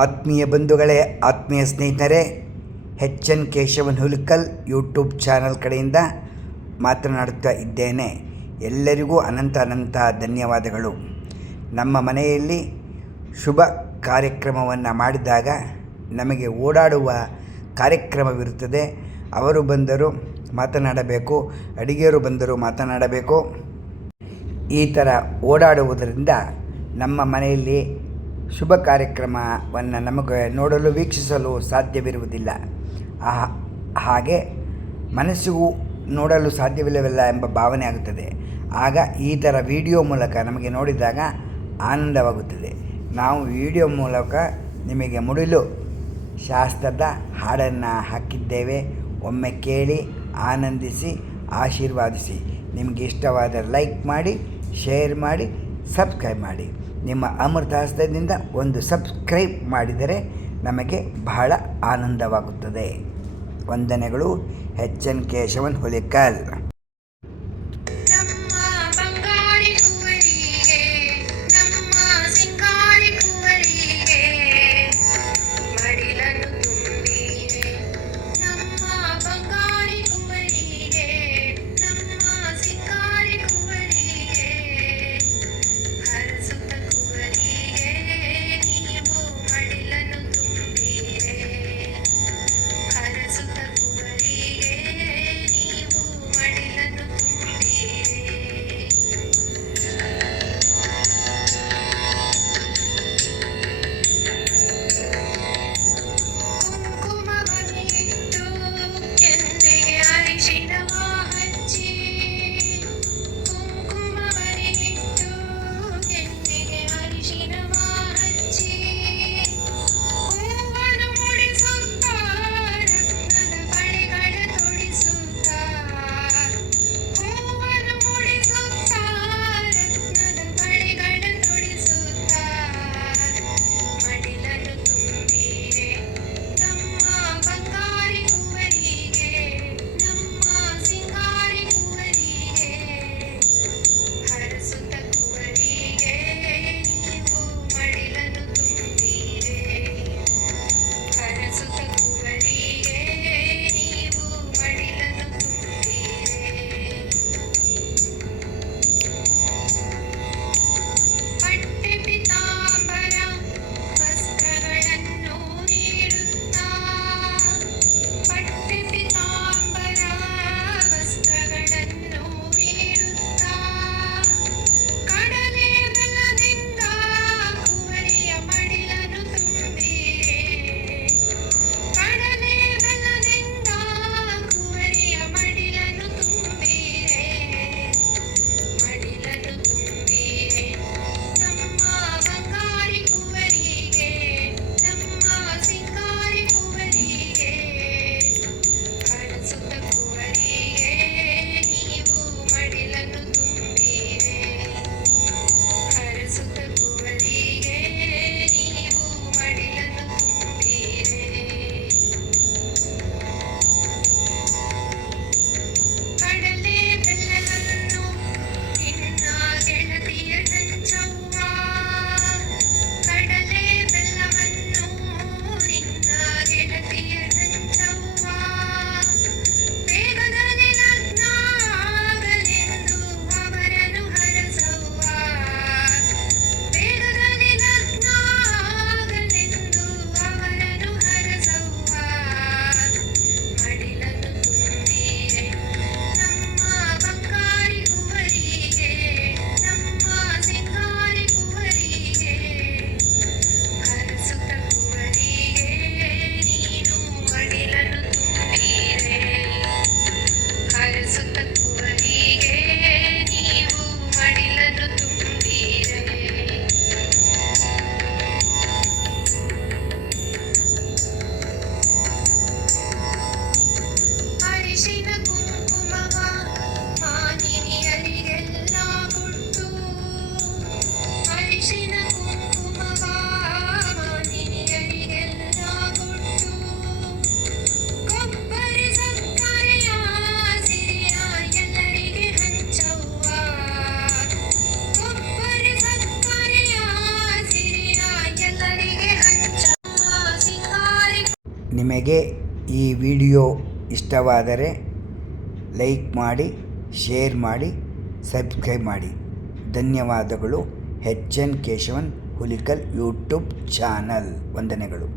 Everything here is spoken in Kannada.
ಆತ್ಮೀಯ ಬಂಧುಗಳೇ, ಆತ್ಮೀಯ ಸ್ನೇಹಿತರೆ, H N Keshavan Hulikal YouTube channel ಕಡೆಯಿಂದ ಮಾತನಾಡುತ್ತಾ ಇದ್ದೇನೆ. ಎಲ್ಲರಿಗೂ ಅನಂತ ಧನ್ಯವಾದಗಳು. ನಮ್ಮ ಮನೆಯಲ್ಲಿ ಶುಭ ಕಾರ್ಯಕ್ರಮವನ್ನು ಮಾಡಿದಾಗ ನಮಗೆ ಓಡಾಡುವ ಕಾರ್ಯಕ್ರಮವಿರುತ್ತದೆ. ಅವರು ಬಂದರು ಮಾತನಾಡಬೇಕು, ಅಡಿಗೆಯವರು ಬಂದರು ಮಾತನಾಡಬೇಕು. ಈ ಥರ ಓಡಾಡುವುದರಿಂದ ನಮ್ಮ ಮನೆಯಲ್ಲಿ ಶುಭ ಕಾರ್ಯಕ್ರಮವನ್ನು ನಮಗೆ ನೋಡಲು ವೀಕ್ಷಿಸಲು ಸಾಧ್ಯವಿರುವುದಿಲ್ಲ. ಹಾಗೆ ಮನಸ್ಸಿಗೂ ನೋಡಲು ಸಾಧ್ಯವಿಲ್ಲವಲ್ಲ ಎಂಬ ಭಾವನೆ ಆಗುತ್ತದೆ. ಆಗ ಈ ಥರ ವಿಡಿಯೋ ಮೂಲಕ ನಮಗೆ ನೋಡಿದಾಗ ಆನಂದವಾಗುತ್ತದೆ. ನಾವು ವಿಡಿಯೋ ಮೂಲಕ ನಿಮಗೆ ಮುಡಿಲು ಶಾಸ್ತ್ರದ ಹಾಡನ್ನು ಹಾಕಿದ್ದೇವೆ. ಒಮ್ಮೆ ಕೇಳಿ ಆನಂದಿಸಿ ಆಶೀರ್ವಾದಿಸಿ. ನಿಮಗೆ ಇಷ್ಟವಾದ ಲೈಕ್ ಮಾಡಿ, ಶೇರ್ ಮಾಡಿ, ಸಬ್ಸ್ಕ್ರೈಬ್ ಮಾಡಿ. ನಿಮ್ಮ ಅಮೃತ ಹಸ್ತದಿಂದ ಒಂದು ಸಬ್ಸ್ಕ್ರೈಬ್ ಮಾಡಿದರೆ ನಮಗೆ ಬಹಳ ಆನಂದವಾಗುತ್ತದೆ. ವಂದನೆಗಳು. H N Keshavan Hulikal. ನಿಮಗೆ ಈ ವಿಡಿಯೋ ಇಷ್ಟವಾದರೆ ಲೈಕ್ ಮಾಡಿ, ಶೇರ್ ಮಾಡಿ, ಸಬ್ಸ್ಕ್ರೈಬ್ ಮಾಡಿ. ಧನ್ಯವಾದಗಳು. H N Keshavan Hulikal YouTube channel. ವಂದನೆಗಳು.